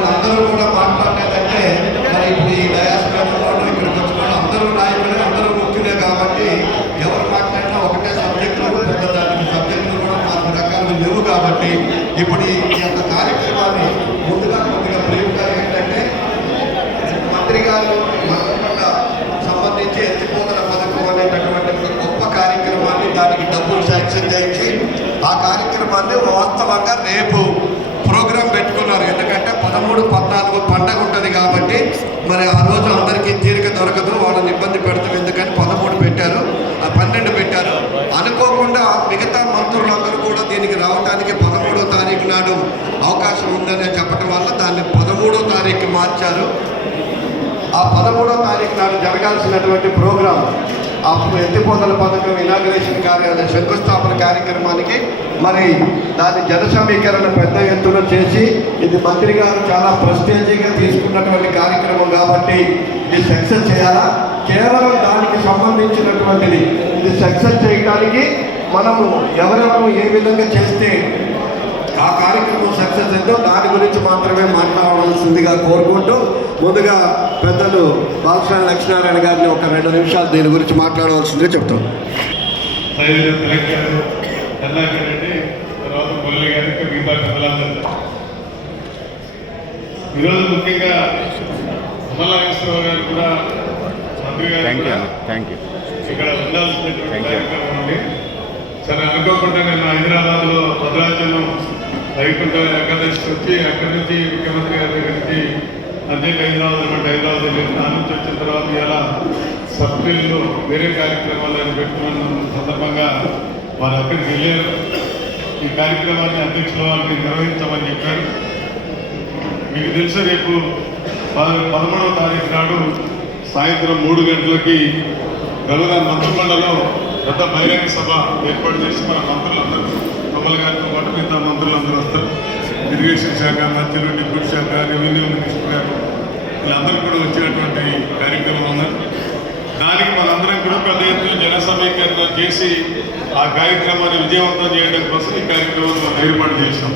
వాళ్ళందరూ కూడా మాట్లాడేదంటే మరి ఇప్పుడు ఈ డయాస్పేటలో ఇక్కడికి వచ్చిన అందరూ నాయకులే అందరూ ముఖ్యులే కాబట్టి ఎవరు మాట్లాడినా ఒకటే సబ్జెక్టులో పెద్ద దానికి సబ్జెక్టులు కూడా నాలుగు రకాలు లేవు కాబట్టి ఇప్పుడు ఈ యొక్క కార్యక్రమాన్ని ముందుగా కొద్దిగా ప్రేమగా ఏంటంటే మంత్రి గారు సంబంధించి ఎత్తిపోతల పథకం అనేటటువంటి ఒక గొప్ప కార్యక్రమాన్ని దానికి డబ్బులు శాంక్షన్ చేయించి ఆ కార్యక్రమాన్ని వాస్తవంగా రేపు ప్రోగ్రాం పెట్టుకున్నారు. ఎందుకంటే పదమూడు పద్నాలుగు పండగ ఉంటుంది కాబట్టి మరి ఆ రోజు అందరికీ తీరిక దొరకదు వాళ్ళని ఇబ్బంది పెడతాం. ఎందుకని? పదమూడు పెట్టారు ఆ పన్నెండు పెట్టారు. అనుకోకుండా మిగతా మంత్రులందరూ కూడా దీనికి రావడానికి పదమూడో తారీఖు నాడు అవకాశం ఉందని చెప్పడం వల్ల దాన్ని పదమూడో తారీఖు మార్చారు. ఆ పదమూడో తారీఖు నాడు జరగాల్సినటువంటి ప్రోగ్రాం ఎత్తిపోతల పథకం ఇనాగ్రేషన్ కార్యాలయ శంకుస్థాపన కార్యక్రమానికి మరి దాని జన సమీకరణ పెద్ద ఎత్తున చేసి ఇది మంత్రి గారు చాలా ప్రెస్టేజీగా తీసుకున్నటువంటి కార్యక్రమం కాబట్టి ఇది సక్సెస్ చేయాలా? కేవలం దానికి సంబంధించినటువంటిది. ఇది సక్సెస్ చేయడానికి మనము ఎవరెవరు ఏ విధంగా చేస్తే ఆ కార్యక్రమం సక్సెస్ అయిందో దాని గురించి మాత్రమే మాట్లాడవలసిందిగా కోరుకుంటూ ముందుగా పెద్దలు బాలకృష్ణ లక్ష్మీనారాయణ గారిని ఒక రెండు నిమిషాలు దీని గురించి మాట్లాడవలసిందిగా చెప్తాం ఈరోజు ముఖ్యంగా అమలాగేశ్వరరావు గారు కూడా మంత్రి గారు థ్యాంక్ యూ ఇక్కడ ఉండాల్సినటువంటి అనుకోకుండా నేను హైదరాబాద్లో భద్రాచలం వైకుంఠ ఏకాదశి వచ్చి అక్కడి నుంచి ముఖ్యమంత్రి గారి దగ్గర నుంచి అదే హైదరాబాద్ అనమాట హైదరాబాద్ వెళ్ళి నా నుంచి వచ్చిన తర్వాత ఇలా సభ్యుల్లో వేరే కార్యక్రమాలు ఆయన పెట్టుకున్న సందర్భంగా వారు అక్కడికి వెళ్ళారు. ఈ కార్యక్రమాన్ని అధ్యక్షుల వారికి నిర్వహించమని చెప్పారు. మీకు తెలుసు రేపు పదమూడవ తారీఖు నాడు సాయంత్రం మూడు గంటలకి గలగా మంత్రిమండలో పెద్ద బహిరంగ సభ ఏర్పాటు చేసి మన మంత్రులందరూ కమల్ గారితో పాటు మిగతా మంత్రులందరూ వస్తారు. ఇరిగేషన్ శాఖ మంత్రులు డిప్యూటీ శాఖ రెవెన్యూ మినిస్టర్ గారు వీళ్ళందరూ కూడా వచ్చినటువంటి కార్యక్రమం ఉన్నారు దానికి మనందరం కూడా పెద్ద ఎత్తున జన సమీకరణ చేసి ఆ కార్యక్రమాన్ని విజయవంతం చేయడం కోసం ఈ కార్యక్రమాన్ని మనం ఏర్పాటు చేసినాం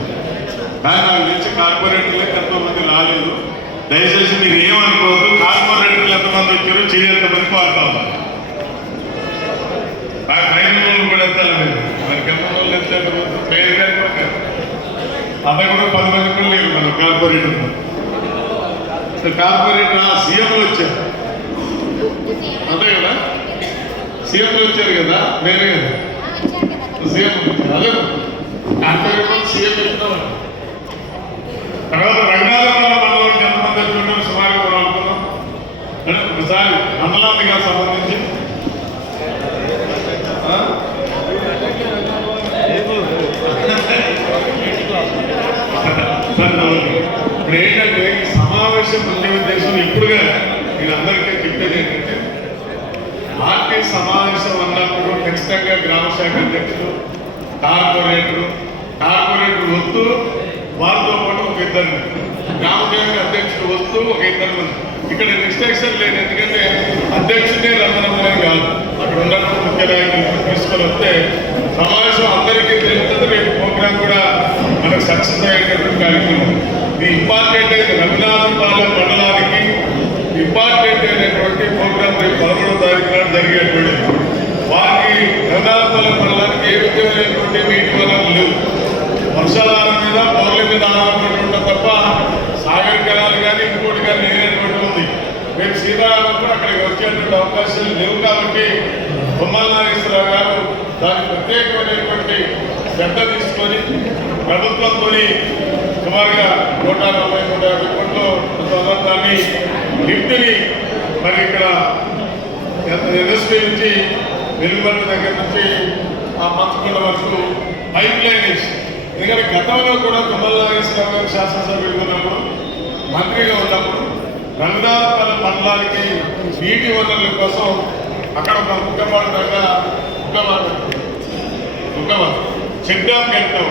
కానీ నాకు తెలిసి కార్పొరేటర్లకు ఎంతోమంది రాలేదు. దయచేసి మీరు ఏమనుకోవద్దు. కార్పొరేటర్లు ఎంతమంది వచ్చారో చేయి మంది పాడతాం ఉన్నారు ఆ ట్రైన్ కూడా ఎత్తాలి మనకి మరి ఎంత వాళ్ళు ఎత్తారు పేరు గారి కూడా పది మంది కూడా లేరు మనం కార్పొరేటర్ కార్పొరేటర్ ఆ సీఎంలు వచ్చారు. అంతే కదా? సీఎంలు వచ్చారు కదా? నేనే కదా? సీఎం అదే కార్పొరేటర్ సీఎం చెప్తున్నాను తర్వాత రంగారావు మండలం ఎంతమంది వచ్చింటారు సుమారుగా మనం అనుకున్నాం అంటే ఒకసారి మండలానికి గారు సంబంధించి ఆ? సరే, అవును. ఇప్పుడు ఏంటంటే ఈ సమావేశం ఉద్దేశం ఇప్పుడుగా నేను అందరికీ చెప్పేది ఏంటంటే పార్టీ సమావేశం అన్నప్పుడు ఖచ్చితంగా గ్రామ శాఖ అధ్యక్షులు కార్పొరేటర్ కార్పొరేటర్ వస్తూ వారితో పాటు ఒక ఇద్దరు గ్రామ శాఖ అధ్యక్షుడు వస్తూ ఒక ఇద్దరు మంది ఇక్కడ రిస్ట్రిక్షన్ లేదు ఎందుకంటే అధ్యక్షుడే రమ్మనమని కాదు. అక్కడ ఉన్నప్పుడు ముఖ్య నాయకులు తీసుకొని వస్తే సమావేశం అందరికీ తెలుస్తుంది రేపు ప్రోగ్రాం కూడా మనకు సక్సెస్ అయ్యేటటువంటి కార్యక్రమం ఇది ఇంపార్టెంట్ అయితే రఘునాథపాలెం మండలానికి ఇంపార్టెంట్ అయినటువంటి ప్రోగ్రామ్ రేపు పదమూడవ తారీఖు నాడు జరిగేటువంటి వారికి రఘునాథపాలెం మండలానికి ఏ విధమైనటువంటి నీటి వనరులు లేవు. వర్షాధారం మీద పౌర్ల మీద ఆధారపడి తప్ప సాగర్ కెనాల్ కానీ ఇంకోటి కానీ లేనటువంటి ఉంది. రేపు సీతారామం కూడా అక్కడికి వచ్చేటువంటి అవకాశాలు లేవు కాబట్టి బొమ్మల నాగేశ్వరరావు గారు దానికి ప్రత్యేకమైనటువంటి శ్రద్ధ తీసుకొని ప్రభుత్వంతో సుమారుగా నూట నలభై నూట యాభై కోట్లు దాన్ని లిఫ్ట్ని మరి ఇక్కడ ఎన్ఎస్పీ నుంచి వెలుగుబడి దగ్గర నుంచి ఆ మంచుకొండ వరకు పైప్ లైన్ వేసి ఎందుకంటే గతంలో కూడా తుమ్మల నాగేశ్వరరావు గారు శాసనసభ్యులు ఉన్నప్పుడు మంత్రిగా ఉన్నప్పుడు రంగాలపల్లి మండలానికి నీటి వనరుల కోసం అక్కడ ఒక ముక్కపాడు దగ్గర ముక్కపాడు ముక్కపాడు చెక్ డ్యామ్ కట్టాం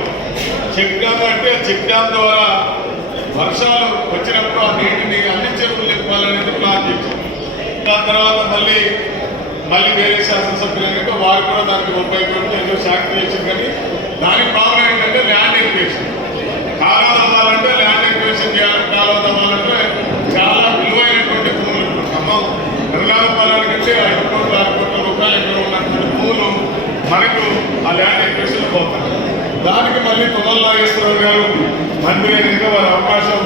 చిట్కా అంటే చిట్కా ద్వారా వర్షాలు వచ్చినప్పుడు ఆ నీటిని అన్ని చెరువులు నింపాలనేది ప్లాన్ చేశాం. దాని తర్వాత మళ్ళీ మళ్ళీ వేరే శాసనసభ్యులు అంటే వారు కూడా దానికి ఉపయోగపడుతుంది ఏదో శాంక్షన్ కానీ దానికి ప్రాబ్లం ఏంటంటే ల్యాండ్ ఎక్యుపేషన్ కాలువ తవ్వాలంటే ల్యాండ్ ఎక్యుపేషన్ చేయాలి కాలువ చాలా విలువైనటువంటి భూములు. ఖమ్మం నిర్మాణ పొలాల కంటే ఐదు కోట్లు ఆరు కోట్ల రూపాయలు ఎక్కడ ఉన్నటువంటి భూములు మనకు ఆ ల్యాండ్ ఎక్యుపేషన్ దానికి మళ్ళీ పొదలు నాగేశ్వరరావు గారు మంత్రి అయినందుకు వారి అవకాశం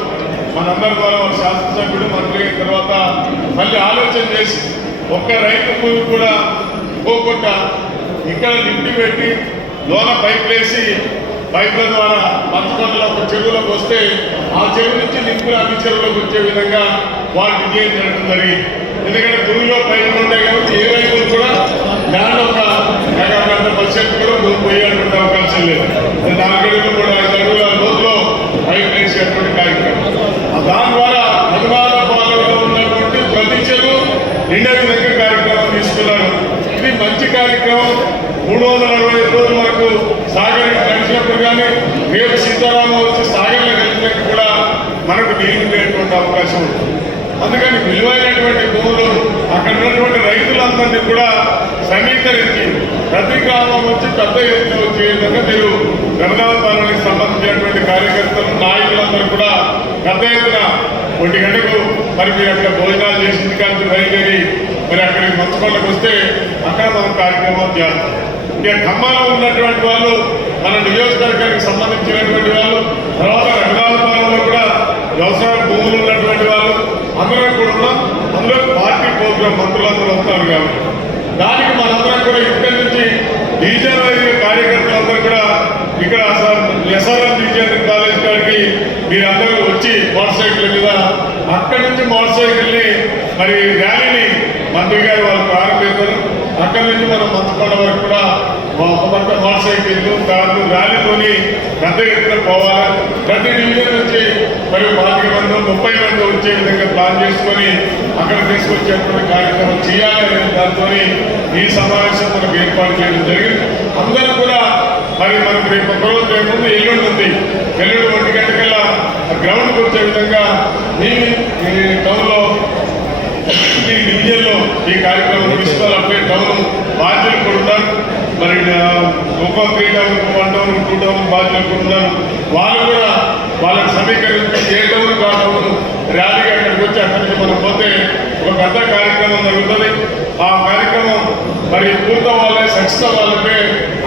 మనందరి ద్వారా వారి శాసనసభ్యుడు మంత్రి అయిన తర్వాత మళ్ళీ ఆలోచన చేసి ఒక్క రైతు భూమి కూడా పోకుండా ఇక్కడ నింపి పెట్టి లోన పైపులు వేసి పైపుల ద్వారా పంచకొండలో ఒక చెరువులోకి వస్తే ఆ చెరువు నుంచి నింపులు అన్ని చెరువులోకి వచ్చే విధంగా వారి డిజైన్ జరగడం జరిగింది. ఎందుకంటే భూమిలో పైపులు ఉంటాయి కాబట్టి ఏ రైతులు కూడా దాని ఒక నగరంత లేదు నాలుగడుగులు కూడా ఐదు అడుగుల లోతులో పైప్ వేసేటువంటి కార్యక్రమం. దాని ద్వారా పదహార పాలలో ఉన్నటువంటి ప్రతి చెరువు నిండే కార్యక్రమం తీసుకున్నారు. ఇది మంచి కార్యక్రమం. మూడు వందల అరవై ఐదు రోజుల వరకు సాగర్ కలిసినప్పుడు కానీ రేపు సీతారామం వచ్చి సాగర్లో కలిసినప్పుడు కూడా మనకు నీళ్ళు ఉండేటువంటి అవకాశం ఉంది. అందుకని విలువైనటువంటి భూములు అక్కడ ఉన్నటువంటి రైతులందరినీ కూడా సమీకరించి ప్రతి గ్రామం వచ్చి పెద్ద ఎత్తున వచ్చే విధంగా మీరు గమనాపాలనకి సంబంధించినటువంటి కార్యకర్తలు నాయకులందరూ కూడా పెద్ద ఎత్తున ఒంటి గంటకు మరి మీరు అక్కడ భోజనాలు చేసింది కానీ బయలుదేరి మరి అక్కడికి మంచుకొండకు వస్తే అక్కడ మనం కార్యక్రమాలు చేస్తాం. ఇక ఖమ్మంలో ఉన్నటువంటి వాళ్ళు మన నియోజకవర్గానికి సంబంధించినటువంటి వాళ్ళు తర్వాత రఘునాథపాలెంలో కూడా వ్యవసాయ భూములు ఉన్నటువంటి వాళ్ళు అందరం కూడా అందరూ పార్టీ ప్రోగ్రామ్ మంత్రులందరూ వస్తారు కాబట్టి. దానికి మనందరం కూడా ఇక్కడి నుంచి డివిజన్ కార్యకర్తలందరూ కూడా ఇక్కడ ఎస్ఆర్ఎం డివిజన్ కాలేజ్ కాడికి మీరందరూ వచ్చి మోటార్ సైకిల్ మీద అక్కడి నుంచి మోటార్ సైకిల్ని మరి ర్యాలీని మంత్రి గారు వాళ్ళు ప్రారంభిస్తారు అక్కడి నుంచి మనం మంచుకొండ వరకు కూడా మా పక్క మోటార్ సైకిళ్ళు కార్లు ర్యాలీతోని పెద్ద ఎత్తున పోవాలి? ప్రతి డివిజన్ నుంచి మరి పాతిక మంది ముప్పై మంది వచ్చే విధంగా ప్లాన్ చేసుకొని అక్కడ తీసుకొచ్చేటువంటి కార్యక్రమం చేయాలనే దాంతో ఈ సమావేశం మనకు ఏర్పాటు చేయడం జరిగింది. అందరూ కూడా మరి మనకు రేపు ఒక రేపు ముందు ఎల్లుండి ఉంది. ఎల్లుండి ఒంటి గంటకల్లా గ్రౌండ్కి వచ్చే విధంగా మీ టౌన్లో ఈ డివిజన్లో ఈ కార్యక్రమం మున్సిపల్ టౌన్ బాధ్యులు కూడా మరి ఆ, ఒక్కో త్రీ టౌన్ వన్ కూడా ఉన్నారు వాళ్ళు కూడా వాళ్ళని సమీకరించి ఏ టౌన్ కా ర్యాలీగా అక్కడికి వచ్చి అక్కడికి మనం పోతే ఒక పెద్ద కార్యక్రమం జరుగుతుంది. ఆ కార్యక్రమం మరి పూర్తవ్వాలి సక్సెస్ వాళ్ళకే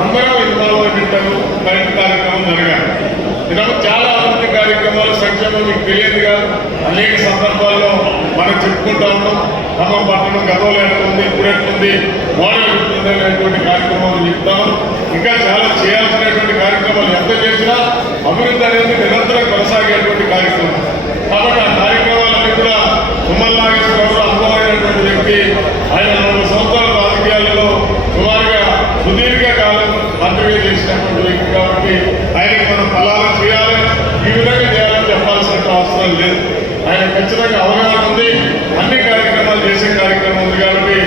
అందరూ ఇన్వాల్వ్ అయిపోతారు కరెంట్ కార్యక్రమం జరగాలి. ఇలా చాలా అభివృద్ధి కార్యక్రమాలు సంక్షేమం మీకు తెలియదుగా. అనేక సందర్భాల్లో మనం చెప్పుకుంటా ఉన్నాం. ఖమ్మం పట్టణం గతంలో ఎట్లుంది ఇప్పుడు ఎట్లుంది మోడల్ ఎట్లుంది అనేటువంటి మీకు చెప్తాము ఇంకా చాలా చేయాల్సినటువంటి కార్యక్రమాలు ఎంత చేసినా అభివృద్ధి అనేది నిరంతరం కొనసాగేటువంటి కార్యక్రమం. కాబట్టి ఆ కార్యక్రమం కూడా తుమ్మల నాగేశ్వరరావు అనుభవమైనటువంటి వ్యక్తి ఆయన నాలుగు సంవత్సరాల రాజకీయాలలో సుమారుగా సుదీర్ఘ కాలం మంత్రిగా చేసినటువంటి వ్యక్తి కాబట్టి ఆయనకి మనం ఫలాలు చేయాలి ఈ విధంగా చేయాలని చెప్పాల్సిన అవసరం లేదు ఆయన ఖచ్చితంగా అవగాహన ఉంది అన్ని కార్యక్రమాలు చేసే కార్యక్రమం ఉంది కాబట్టి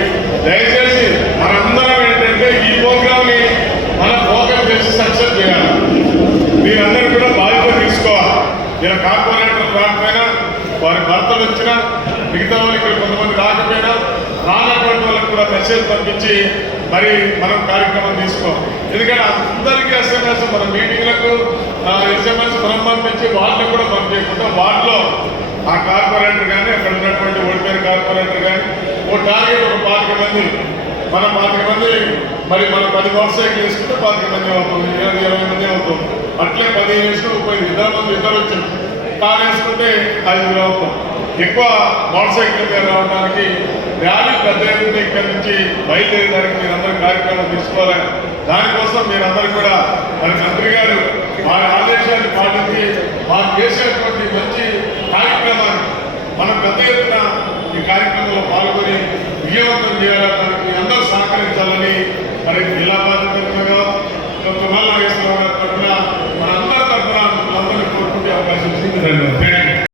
దయచేసి మనందరం ఏంటంటే ఈ ప్రోగ్రామ్ని మనం ఫోకస్ చేసి సక్సెస్ చేయాలి మీరందరూ కూడా బాధ్యత తీసుకోవాలి ఇలా కార్పొరేటర్ రాకపోయినా వారి భర్తలు వచ్చినా మిగతా వాళ్ళు ఇక్కడ కొంతమంది రాకపోయినా రానటువంటి వాళ్ళకి కూడా మెసేజ్ పంపించి మరి మనం కార్యక్రమం తీసుకోవాలి. ఎందుకంటే అందరికీ ఎస్ఎంఎస్ మన మీటింగ్లకు ఎస్ఎంఎస్ మనం పంపించి వాళ్ళని కూడా పంపించకుండా వాళ్ళలో ఆ కార్పొరేటర్ కానీ అక్కడ ఉన్నటువంటి ఓడిపోయిన కార్పొరేటర్ కానీ ఓ టార్గెట్ ఒక పాతిక మంది మన పాతిక మంది మరి మనం పది మోటార్ వేసుకుంటే పాతిక మంది అవుతుంది ఇరవై ఇరవై మంది అవుతుంది అట్లే పదిహేను వేసుకుని ముప్పై ఇద్దరు మంది ఇద్దరు వచ్చారు. కార్ వేసుకుంటే ఐదుగురు అవుతాం. ఎక్కువ మోటార్ సైకిల్ మీద రావడానికి ర్యాలీ పెద్ద ఎత్తున ఇక్కడి నుంచి బయలుదేరడానికి మీరందరూ కార్యక్రమం తీసుకోవాలి. దానికోసం మీరందరూ కూడా మరి మంత్రి గారు వారి ఆదేశాన్ని పాటించి వారు చేసేటువంటి మంచి కార్యక్రమాన్ని మనం పెద్ద ఎత్తున ఈ కార్యక్రమంలో పాల్గొని విజయవంతం చేయాలని అందరూ సహకరించాలని మరి జిల్లా బాధ్యతగా తుమ్మల నాగేశ్వరరావు గారి తరఫున మనందరి తరఫున అందరినీ కోరుకుంటే అవకాశం ఇచ్చింది ధన్యవాదాలు.